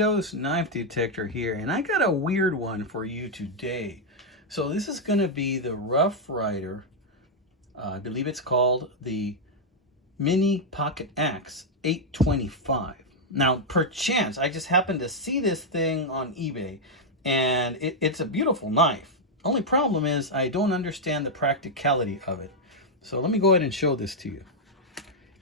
amigos, knife detector here, and I got a weird one for you today. So this is going to be the Rough Rider. I believe it's called the Mini Pocket Axe 825. Now, perchance, I just happened to see this thing on eBay, and it's a beautiful knife. Only problem is I don't understand the practicality of it. So let me go ahead and show this to you.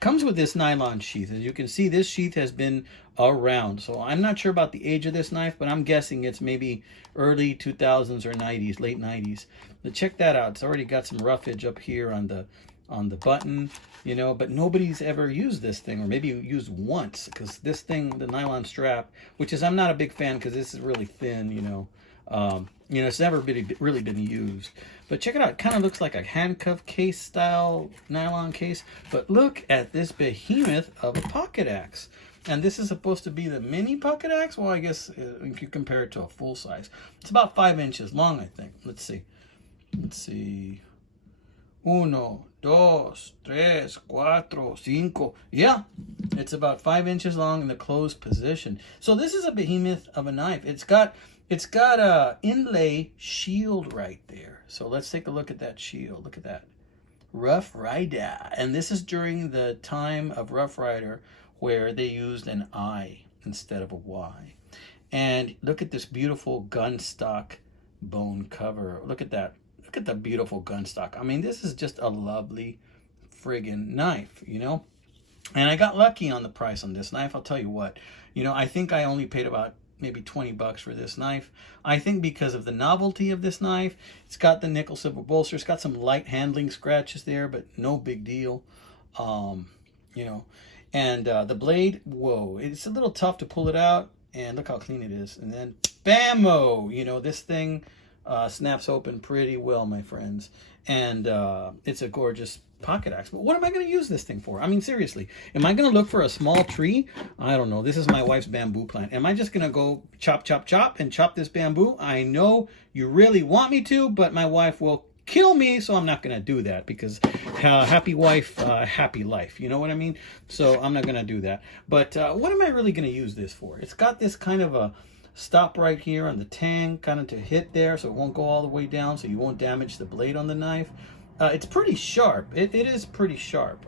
Comes with this nylon sheath. As you can see, this sheath has been around. So I'm not sure about the age of this knife, but I'm guessing it's maybe early 2000s or 90s, late 90s. But check that out. It's already got some roughage up here on the button, you know, but nobody's ever used this thing, or maybe used once, because this thing, the nylon strap, which is, I'm not a big fan because this is really thin, you know, it's never really been used. But check it out. It kind of looks like a handcuff case style nylon case. But look at this behemoth of a pocket axe. And this is supposed to be the mini pocket axe. Well, I guess if you compare it to a full size, it's about 5 inches long, I think. Let's see. Let's see. Uno, dos, tres, cuatro, cinco. Yeah, it's about 5 inches long in the closed position. So this is a behemoth of a knife. It's got a inlay shield right there. So let's take a look at that shield. Look at that. Rough Rider. And this is during the time of Rough Rider where they used an I instead of a Y. And look at this beautiful Gunstock bone cover. Look at that. Look at the beautiful Gunstock. I mean, this is just a lovely friggin' knife, you know? And I got lucky on the price on this knife. I'll tell you what. You know, I think I only paid about maybe 20 bucks for this knife. I think because of the novelty of this knife. It's got the nickel silver bolster. It's got some light handling scratches there, but no big deal. You know, and the blade, whoa, it's a little tough to pull it out. And look how clean it is. And then, bammo, you know, this thing snaps open pretty well, my friends. And it's a gorgeous pocket axe. But what am I going to use this thing for? I mean, seriously, am I going to look for a small tree? I don't know. This is my wife's bamboo plant. Am I just going to go chop, chop, chop and chop this bamboo? I know you really want me to, but my wife will kill me, so I'm not going to do that, because happy wife, happy life. You know what I mean? So I'm not going to do that. But what am I really going to use this for? It's got this kind of a stop right here on the tang, kind of to hit there, so it won't go all the way down, so you won't damage the blade on the knife. It's pretty sharp. It is pretty sharp.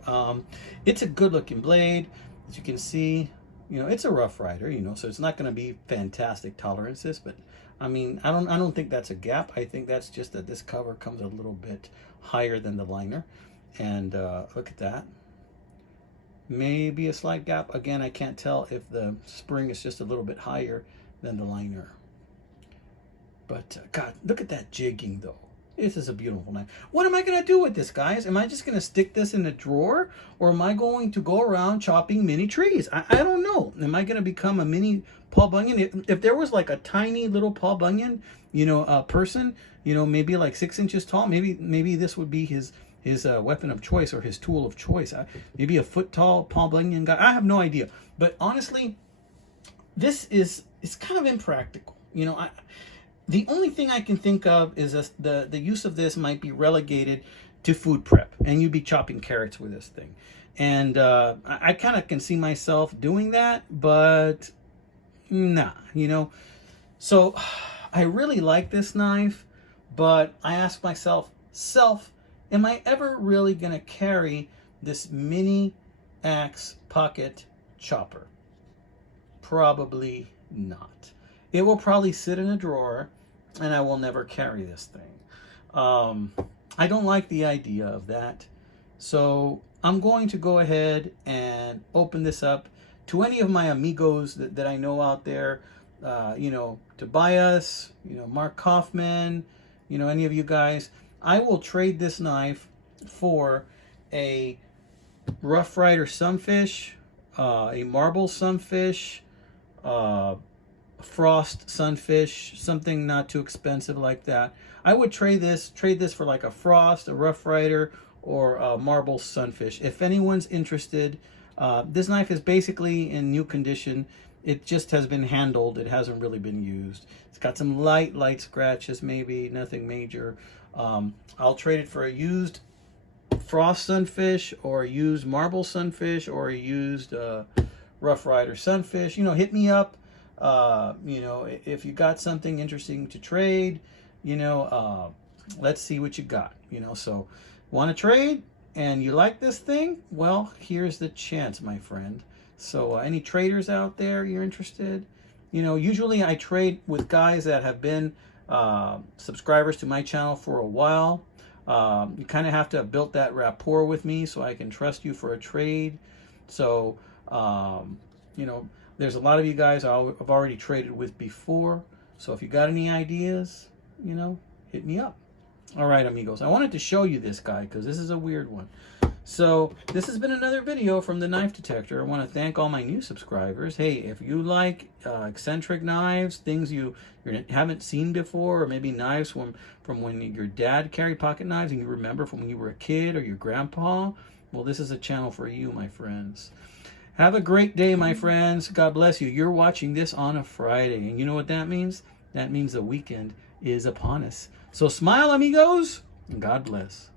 It's a good looking blade. As you can see, you know, it's a Rough Rider, you know, so it's not going to be fantastic tolerances, but I mean, I don't think that's a gap. I think that's just that this cover comes a little bit higher than the liner. And look at that. Maybe a slight gap. Again, I can't tell if the spring is just a little bit higher than the liner. But God, look at that jigging though. This is a beautiful knife. What am I going to do with this, guys? Am I just going to stick this in the drawer? Or am I going to go around chopping mini trees? I don't know. Am I going to become a mini Paul Bunyan? If there was like a tiny little Paul Bunyan, you know, person, you know, maybe like 6 inches tall, maybe this would be his weapon of choice, or his tool of choice. Maybe a foot tall Paul Bunyan guy. I have no idea. But honestly, it's kind of impractical. You know, the only thing I can think of is the use of this might be relegated to food prep, and you'd be chopping carrots with this thing. And I kind of can see myself doing that, but nah, you know. So I really like this knife, but I ask myself, am I ever really going to carry this mini axe pocket chopper? Probably not. It will probably sit in a drawer, and I will never carry this thing. I don't like the idea of that. So I'm going to go ahead and open this up to any of my amigos that I know out there. You know, Tobias, you know, Mark Kaufman, you know, any of you guys. I will trade this knife for a Rough Rider Sunfish, a Marble Sunfish, Frost Sunfish, something not too expensive like that. I would trade this for like a Frost, a Rough Rider, or a Marble Sunfish. If anyone's interested, this knife is basically in new condition. It just has been handled. It hasn't really been used. It's got some light scratches, maybe nothing major. I'll trade it for a used Frost Sunfish, or a used Marble Sunfish, or a used Rough Rider Sunfish. You know, hit me up. You know, if you got something interesting to trade, you know, let's see what you got. You know, so want to trade and you like this thing? Well, here's the chance, my friend. So any traders out there, you're interested? You know, usually I trade with guys that have been subscribers to my channel for a while. You kind of have to have built that rapport with me so I can trust you for a trade. So, you know, there's a lot of you guys I've already traded with before. So if you got any ideas, you know, hit me up. All right, amigos. I wanted to show you this guy because this is a weird one. So this has been another video from the Knife Detector. I want to thank all my new subscribers. Hey, if you like eccentric knives, things you haven't seen before, or maybe knives from when your dad carried pocket knives and you remember from when you were a kid or your grandpa, well, this is a channel for you, my friends. Have a great day, my friends. God bless you. You're watching this on a Friday, and you know what that means? That means the weekend is upon us. So smile, amigos, and God bless.